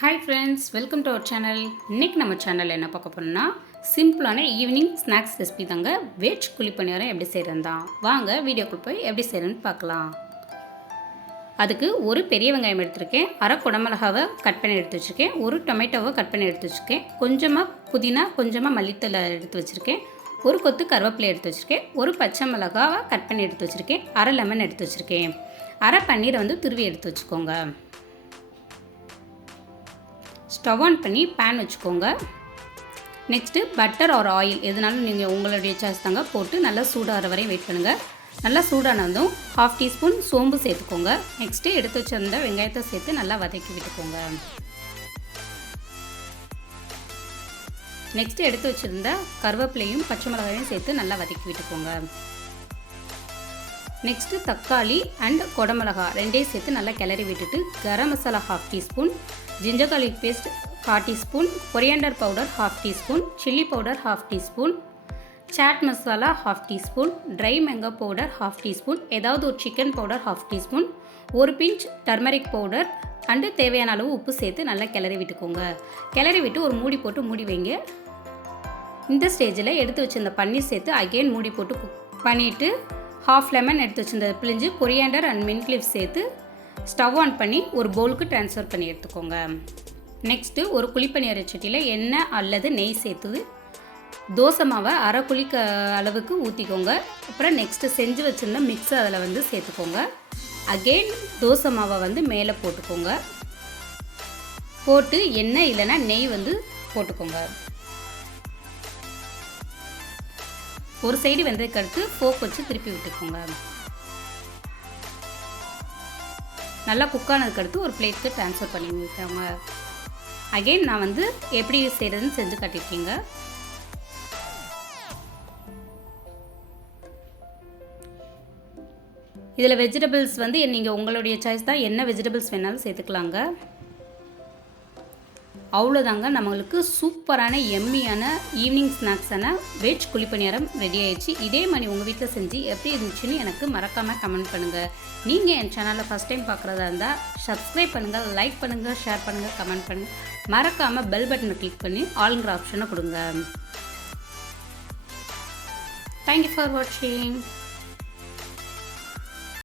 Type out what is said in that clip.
Hi friends, welcome to our channel. இன்றைக்கி நம்ம சேனலில் என்ன பார்க்க போகிறோம்னா சிம்பிளான ஈவினிங் ஸ்நாக்ஸ் ரெசிபி தாங்க. வெஜ் குழி பணியாரம் எப்படி செய்கிறது தான். வாங்க வீடியோக்குள் போய் எப்படி செய்கிறேன்னு பார்க்கலாம். அதுக்கு ஒரு பெரிய வெங்காயம் எடுத்திருக்கேன், அரை குடமிளகாவை கட் பண்ணி எடுத்து வச்சுருக்கேன், ஒரு டொமேட்டோவை கட் பண்ணி எடுத்து வச்சுருக்கேன், கொஞ்சமாக புதினா, கொஞ்சமாக மல்லித்தலை எடுத்து வச்சுருக்கேன், ஒரு கொத்து கருவேப்பிலை எடுத்து வச்சுருக்கேன், ஒரு பச்சை மிளகாவை கட் பண்ணி எடுத்து வச்சுருக்கேன், அரை லெமன் எடுத்து வச்சுருக்கேன், அரை பன்னீரை துருவி எடுத்து வச்சுக்கோங்க. ஸ்டவ் ஆன் பண்ணி பேன் வச்சுக்கோங்க. நெக்ஸ்ட்டு பட்டர் ஆர் ஆயில் எதுனாலும் நீங்கள் உங்களுடைய சாய்ஸ் தாங்க போட்டு நல்லா சூடாகிற வரையும் வெயிட் பண்ணுங்கள். நல்லா சூடானதும் 1/2 டீஸ்பூன் சோம்பு சேர்த்துக்கோங்க. நெக்ஸ்ட்டு எடுத்து வச்சிருந்த வெங்காயத்தை சேர்த்து நல்லா வதக்கி விட்டுக்கோங்க. நெக்ஸ்ட்டு எடுத்து வச்சுருந்த கருவேப்பிலையும் பச்சை மிளகாயும் சேர்த்து நல்லா வதக்கி விட்டுக்கோங்க. நெக்ஸ்ட்டு தக்காளி அண்ட் குடமிளகா ரெண்டையும் சேர்த்து நல்லா கிளறி விட்டுட்டு garam masala 1/2 teaspoon, ginger garlic paste 1/4 teaspoon, coriander powder 1/2 teaspoon, chilli powder 1/2 teaspoon, chaat masala 1/2 teaspoon, dry mango powder 1/2 teaspoon, ஏதாவது ஒரு சிக்கன் பவுடர் 1/2 டீஸ்பூன், ஒரு பிஞ்ச் டர்மரிக் பவுடர் அண்டு தேவையான அளவு உப்பு சேர்த்து நல்லா கிளறி விட்டுக்கோங்க. கிளறி விட்டு ஒரு மூடி போட்டு மூடி வைங்க. இந்த ஸ்டேஜில் எடுத்து வச்சிருந்த பன்னீர் சேர்த்து அகெயின் மூடி போட்டு குக் பண்ணிவிட்டு 1/2 லெமன் எடுத்து வச்சிருந்த பிழிஞ்சு கொரியாண்டர் அண்ட் மின்ட் லீஃப் சேர்த்து ஸ்டவ் ஆன் பண்ணி ஒரு பவுலுக்கு ட்ரான்ஸ்ஃபர் பண்ணி எடுத்துக்கோங்க. நெக்ஸ்ட்டு ஒரு குழிப்பணியார சட்டியில் எண்ணெய் அல்லது நெய் சேர்த்து தோசை மாவை அரை குழி அளவுக்கு ஊற்றிக்கோங்க. அப்புறம் நெக்ஸ்ட்டு செஞ்சு வச்சுருந்த மிக்ஸ் அதில் சேர்த்துக்கோங்க. அகெயின் தோசை மாவை மேலே போட்டுக்கோங்க. போட்டு எண்ணெய் இல்லைன்னா நெய் போட்டுக்கோங்க. ஒரு சைடு வெந்ததுக்கு அடுத்து ஃபோக் வச்சு திருப்பி விட்டுக்கோங்க. நல்லா குக் ஆனதுக்கு அடுத்து ஒரு பிளேட்டுக்கு ட்ரான்ஸ்ஃபர் பண்ணி விட்டுக்கோங்க. அகெயின் நான் எப்படி செய்கிறதுன்னு செஞ்சு காட்டியிருக்கீங்க. இதில் வெஜிடபிள்ஸ் நீங்கள் உங்களுடைய சாய்ஸ் தான், என்ன வெஜிடபிள்ஸ் வேணாலும் சேர்த்துக்கலாங்க. அவ்வளோதாங்க, நம்மளுக்கு சூப்பரான எம்மியான ஈவினிங் ஸ்நாக்ஸான வெஜ் குழிப்பணியாரம் ரெடி ஆயிடுச்சு. இதே மாதிரி உங்கள் வீட்டில் செஞ்சு எப்படி இருந்துச்சுன்னு எனக்கு மறக்காமல் கமெண்ட் பண்ணுங்கள். நீங்கள் என் சேனலில் ஃபஸ்ட் டைம் பார்க்குறதா இருந்தால் சப்ஸ்கிரைப் பண்ணுங்கள், லைக் பண்ணுங்கள், ஷேர் பண்ணுங்கள், கமெண்ட் பண்ணுங்கள். மறக்காமல் பெல் பட்டனை கிளிக் பண்ணி ஆல்ங்கிற ஆப்ஷனை கொடுங்க. தேங்க்யூ ஃபார் வாட்சிங்.